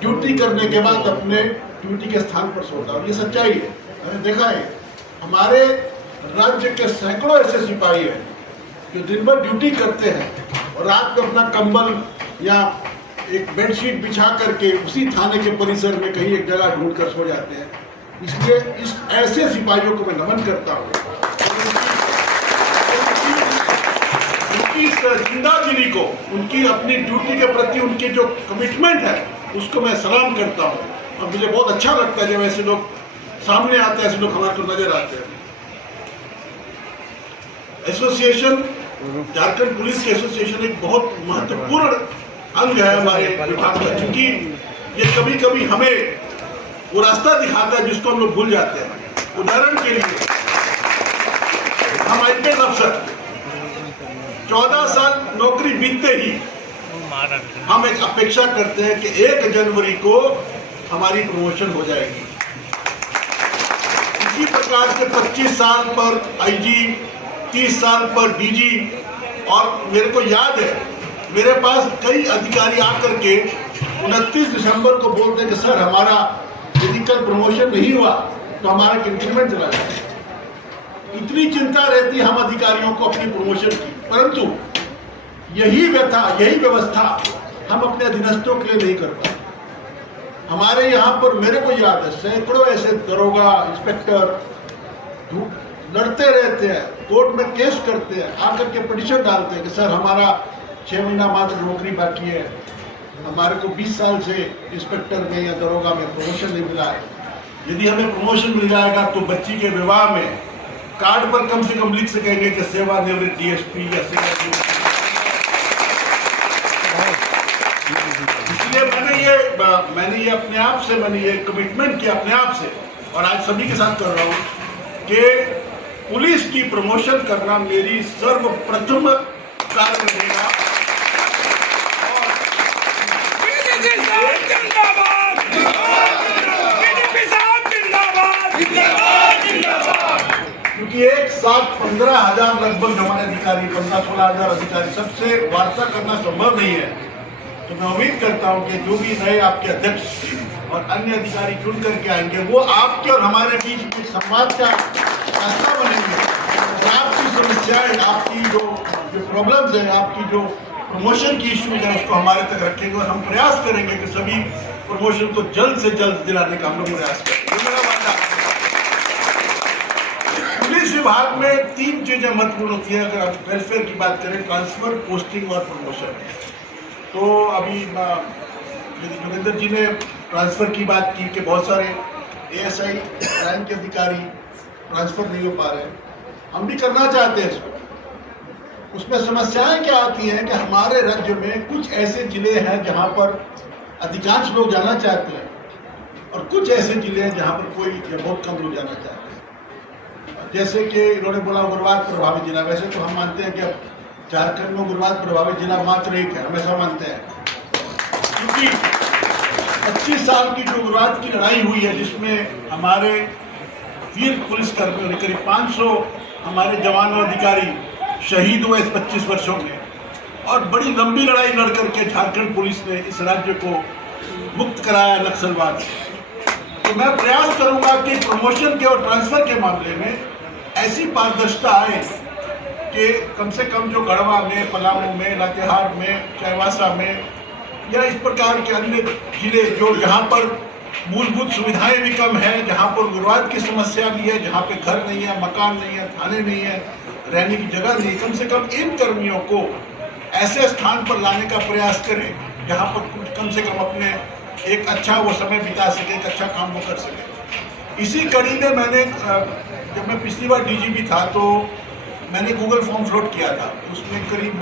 Duty करने के बाद अपने ड्यूटी के स्थान पर सोता है। ये सच्चाई है, मैंने देखा है। हमारे राज्य के सैकड़ों ऐसे सिपाही हैं जो दिन भर ड्यूटी करते हैं और रात को अपना कंबल या एक बेडशीट बिछा करके उसी थाने के परिसर में कहीं एक जगह ढूंढ कर सो जाते हैं। इसलिए इस ऐसे सिपाहियों को मैं नमन करता हूँ। उनकी जिंदादिली को, उनकी अपनी ड्यूटी के प्रति उनकी जो कमिटमेंट है उसको मैं सलाम करता हूँ। और मुझे बहुत अच्छा लगता है जब ऐसे लोग सामने आते हैं, ऐसे लोग हमारे को नजर आते हैं। एसोसिएशन, झारखंड पुलिस की एसोसिएशन एक बहुत महत्वपूर्ण अंग है हमारे विभाग का, क्योंकि ये कभी कभी हमें वो रास्ता दिखाता है जिसको हम लोग भूल जाते हैं। उदाहरण के लिए हम आईपीएस अफसर 14 साल नौकरी बीतते ही हम एक अपेक्षा करते हैं कि 1 जनवरी को हमारी प्रमोशन हो जाएगी। इसी प्रकार से 25 साल पर आईजी, 30 साल पर डीजी, और मेरे को याद है मेरे पास कई अधिकारी आकर के 29 दिसंबर को बोलते हैं कि सर हमारा यदि कल प्रमोशन नहीं हुआ तो हमारा इंक्रीमेंट चला जाएगा। इतनी चिंता रहती है हम अधिकारियों को अपनी प्रमोशन की, परंतु यही व्यथा, यही व्यवस्था हम अपने अधीनस्थों के लिए नहीं कर पाते। हमारे यहाँ पर मेरे को याद है सैकड़ों ऐसे दरोगा, इंस्पेक्टर लड़ते रहते हैं, कोर्ट में केस करते हैं, आकर के पिटीशन डालते हैं कि सर हमारा 6 महीना मात्र नौकरी बाकी है, हमारे को 20 साल से इंस्पेक्टर में या दरोगा में प्रमोशन नहीं मिला है। यदि हमें प्रमोशन मिल जाएगा तो बच्ची के विवाह में कार्ड पर कम से कम लिख सकेंगे कि सेवानिवृत्त डीएसपी या सेवानिवृत्त। इसलिए मैंने ये अपने आप से मैंने ये कमिटमेंट किया अपने आप से, और आज सभी के साथ कर रहा हूँ कि पुलिस की प्रमोशन करना मेरी सर्वप्रथम कार्य रहेगा। क्योंकि एक साथ 15,000 लगभग हमारे अधिकारी, 15-16,000 अधिकारी, सबसे वार्ता करना संभव नहीं है। तो मैं उम्मीद करता हूं कि जो भी नए आपके अध्यक्ष और अन्य अधिकारी चुन करके आएंगे वो आपके और हमारे बीच एक संवाद का रास्ता बनेंगे और आपकी समस्याएं, आपकी जो प्रॉब्लम्स है, आपकी जो प्रमोशन की इश्यूज है उसको हमारे तक रखेंगे और हम प्रयास करेंगे कि सभी प्रमोशन को जल्द से जल्द दिलाने का हम लोग प्रयास करेंगे। मेरा वादा। पुलिस विभाग में 3 चीजें महत्वपूर्ण होती है। अगर आप वेलफेयर की बात करें, ट्रांसफर, पोस्टिंग और प्रमोशन। तो अभी जोगिंदर जी ने ट्रांसफर की बात की कि बहुत सारे एएसआई रैंक के अधिकारी ट्रांसफर नहीं हो पा रहे हैं। हम भी करना चाहते हैं इसको। उसमें समस्याएं क्या आती हैं कि हमारे राज्य में कुछ ऐसे जिले हैं जहां पर अधिकांश लोग जाना चाहते हैं और कुछ ऐसे जिले हैं जहां पर कोई या बहुत कम लोग जाना चाहते हैं। जैसे कि इन्होंने बोला उग्रवाद प्रभावित जिला। वैसे तो हम मानते हैं कि अब झारखंड में उग्रवाद प्रभावित जिला मात्र एक है, हमेशा मानते हैं, क्योंकि 25 साल की जो उग्रवाद की लड़ाई हुई है जिसमें हमारे वीर पुलिसकर्मियों ने करीब 500 हमारे जवान और अधिकारी शहीद हुए इस 25 वर्षों में, और बड़ी लंबी लड़ाई लड़ करके झारखंड पुलिस ने इस राज्य को मुक्त कराया नक्सलवाद से। तो मैं प्रयास करूंगा कि प्रमोशन के और ट्रांसफर के मामले में ऐसी पारदर्शिता आए कि कम से कम जो गढ़वा में, पलामू में, लातेहार में, चाईबासा में या इस प्रकार के अन्य जिले जो जहाँ पर मूलभूत सुविधाएं भी कम है, जहाँ पर उग्रवाद की समस्या भी है, जहाँ पे घर नहीं है, मकान नहीं है, थाने नहीं है, रहने की जगह नहीं, कम से कम इन कर्मियों को ऐसे स्थान पर लाने का प्रयास करें जहाँ पर कम से कम अपने एक अच्छा वो समय बिता सके, एक अच्छा काम वो कर सके। इसी कड़ी में मैंने जब मैं पिछली बार डीजीपी था तो मैंने गूगल फॉर्म फ्लोट किया था। उसमें करीब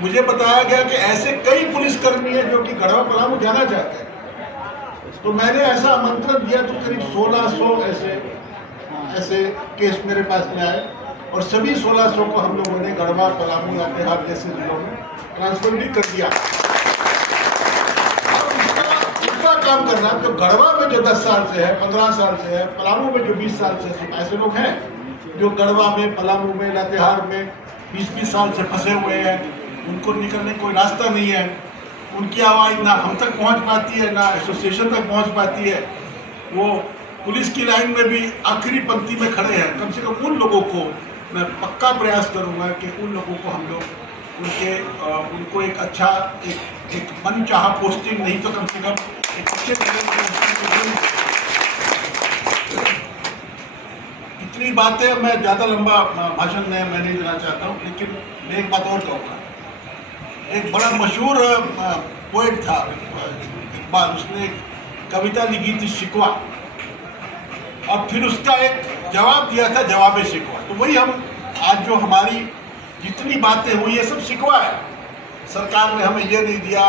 मुझे बताया गया कि ऐसे कई पुलिसकर्मी हैं जो कि गढ़वा पलामू जाना चाहते हैं। तो मैंने ऐसा आमंत्रण दिया तो करीब 1600 ऐसे केस मेरे पास में आए और सभी 1600 को हम लोगों ने गढ़वा, पलामू, लातेहार जैसे जिलों में ट्रांसफर भी कर दिया। उल्टा काम करना, तो गढ़वा में जो 10 साल से है, 15 साल से है, पलामू में जो 20 साल से, ऐसे लोग हैं जो गढ़वा में, पलामू में, लातेहार में 20-20 साल से फंसे हुए हैं, उनको निकलने कोई रास्ता नहीं है। उनकी आवाज़ ना हम तक पहुंच पाती है, ना एसोसिएशन तक पहुंच पाती है। वो पुलिस की लाइन में भी आखिरी पंक्ति में खड़े हैं। कम से कम उन लोगों को मैं पक्का प्रयास करूंगा कि उन लोगों को हम लोग उनको एक अच्छा एक मनचाहा पोस्टिंग नहीं तो कम से कम एक अच्छे इतनी बातें मैं ज़्यादा लंबा भाषण मैं नहीं देना चाहता हूँ, लेकिन मैं एक बात और कहूँगा। एक बड़ा मशहूर पोएट था इकबाल, उसने एक कविता लिखी थी शिकवा, और फिर उसका एक जवाब दिया था जवाब शिकवा। तो वही हम आज जो हमारी जितनी बातें हुई ये सब शिकवा है। सरकार ने हमें ये नहीं दिया,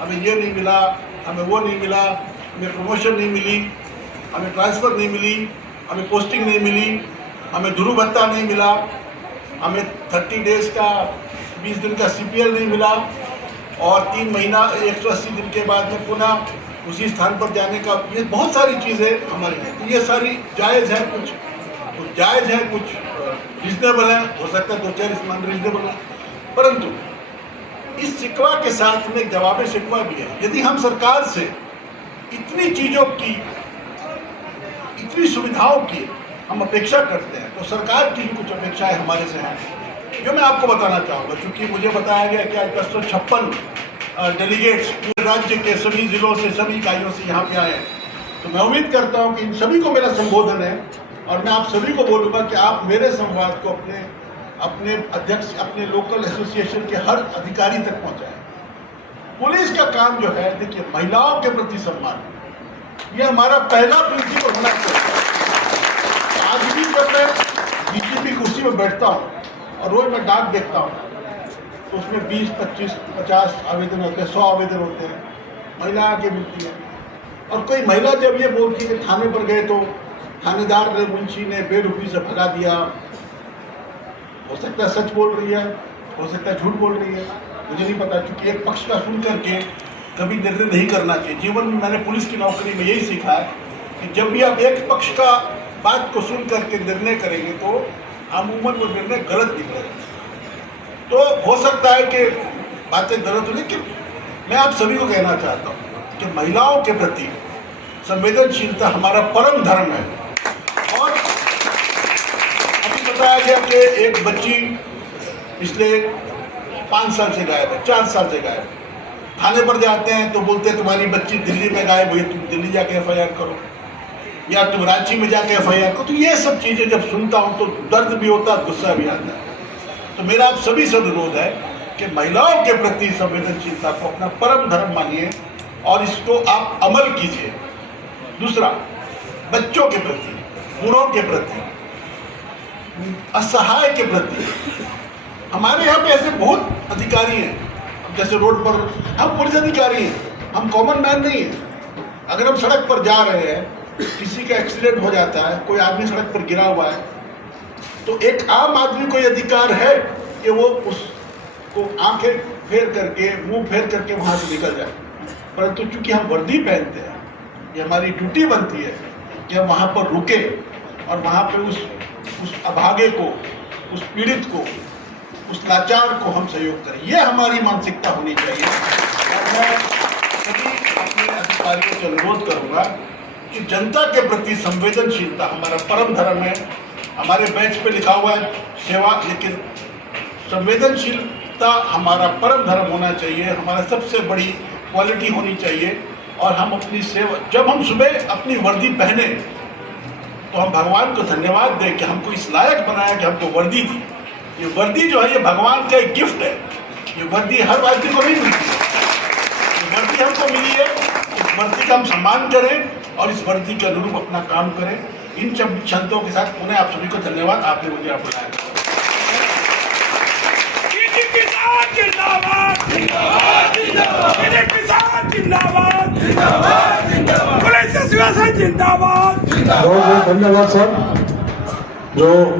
हमें ये नहीं मिला, हमें वो नहीं मिला, हमें प्रमोशन नहीं मिली, हमें ट्रांसफ़र नहीं मिली, हमें पोस्टिंग नहीं मिली, हमें ध्रुव भत्ता नहीं मिला, हमें 30 डेज़ का 20 दिन का CPL नहीं मिला, और 3 महीना 180 दिन के बाद में पुनः उसी स्थान पर जाने का। ये बहुत सारी चीज़ें हमारी हैं। तो ये सारी जायज़ है, कुछ जायज़ है, कुछ रिजनेबल है, हो सकता है 2-4 इसमें अनरिजनेबल है, परंतु इस शिकवा के साथ में जवाब शिकवा भी है। यदि हम सरकार से इतनी चीज़ों की, इतनी सुविधाओं की हम अपेक्षा करते हैं, तो सरकार की भी कुछ अपेक्षाएं हमारे से हैं, जो मैं आपको बताना चाहूँगा। चूँकि मुझे बताया गया कि आज 1056 डेलीगेट्स पूरे राज्य के सभी जिलों से, सभी इकाइयों से यहाँ पे आए हैं, तो मैं उम्मीद करता हूँ कि इन सभी को मेरा संबोधन है, और मैं आप सभी को बोलूँगा कि आप मेरे संवाद को अपने अध्यक्ष, अपने लोकल एसोसिएशन के हर अधिकारी तक पहुँचाएं। पुलिस का काम जो है, देखिए, महिलाओं के प्रति सम्मान, ये हमारा पहला प्रिंसिपल होना चाहिए। आज भी जब मैं DGP कुर्सी में बैठता हूँ और रोज मैं डाक देखता हूँ, तो उसमें 20, 25, 50 आवेदन होते हैं, 100 आवेदन होते हैं, महिला आके मिलती है। और कोई महिला जब ये बोलती है कि थाने पर गए तो थानेदार ने, मुंशी ने बेरुखी से भगा दिया, हो सकता है सच बोल रही है, हो सकता है झूठ बोल रही है, मुझे नहीं पता। क्योंकि एक पक्ष का सुन करके कभी निर्णय नहीं करना चाहिए। जीवन में मैंने पुलिस की नौकरी में यही सीखा है कि जब भी आप एक पक्ष का बात को सुन करके निर्णय करेंगे तो अमूमन वो निर्णय गलत निकलेगा। तो हो सकता है कि बातें गलत हो, लेकिन मैं आप सभी को कहना चाहता हूँ कि महिलाओं के प्रति संवेदनशीलता हमारा परम धर्म है। और अभी बताया गया कि एक बच्ची पिछले 5 साल से गायब है, 4 साल से गायब है। थाने पर जाते हैं तो बोलते हैं तुम्हारी बच्ची दिल्ली में गायब हुई, तुम दिल्ली जाके FIR करो, या तुम रांची में जाके FIR करो। तो ये सब चीज़ें जब सुनता हूँ तो दर्द भी होता है, गुस्सा भी आता है। तो मेरा आप सभी से अनुरोध है कि महिलाओं के प्रति संवेदनशीलता को अपना परम धर्म मानिए और इसको आप अमल कीजिए। दूसरा, बच्चों के प्रति, बूढ़ों के प्रति, असहाय के प्रति, हमारे यहाँ पे ऐसे बहुत अधिकारी हैं। जैसे रोड पर हम पुलिस अधिकारी हैं, हम कॉमन मैन नहीं हैं। अगर हम सड़क पर जा रहे हैं, किसी का एक्सीडेंट हो जाता है, कोई आदमी सड़क पर गिरा हुआ है, तो एक आम आदमी को ये अधिकार है कि वो उसको आंखें फेर करके, मुंह फेर करके वहाँ से निकल जाए। परंतु चूंकि हम वर्दी पहनते हैं, ये हमारी ड्यूटी बनती है कि हम वहाँ पर रुके और वहाँ पे उस अभागे को, उस पीड़ित को, उस लाचार को हम सहयोग करें। ये हमारी मानसिकता होनी चाहिए। और मैं सभी अपने अधिकारियों से अनुरोध करूँगा कि जनता के प्रति संवेदनशीलता हमारा परम धर्म है। हमारे बैच पे लिखा हुआ है सेवा, लेकिन संवेदनशीलता हमारा परम धर्म होना चाहिए, हमारा सबसे बड़ी क्वालिटी होनी चाहिए। और हम अपनी सेवा, जब हम सुबह अपनी वर्दी पहने तो हम भगवान को धन्यवाद दें कि हमको इस लायक बनाया कि हमको वर्दी दी। ये वर्दी जो है ये भगवान का एक गिफ्ट है। ये वर्दी हर आदमी को नहीं मिलती है, ये वर्दी हमको मिली है। इस वर्दी का हम सम्मान करें और इस वर्दी के अनुरूप अपना काम करें। इन शब्दों के साथ पुनः आप सभी को धन्यवाद। आपने मुझे आप बुलाया। बहुत बहुत धन्यवाद सर। जो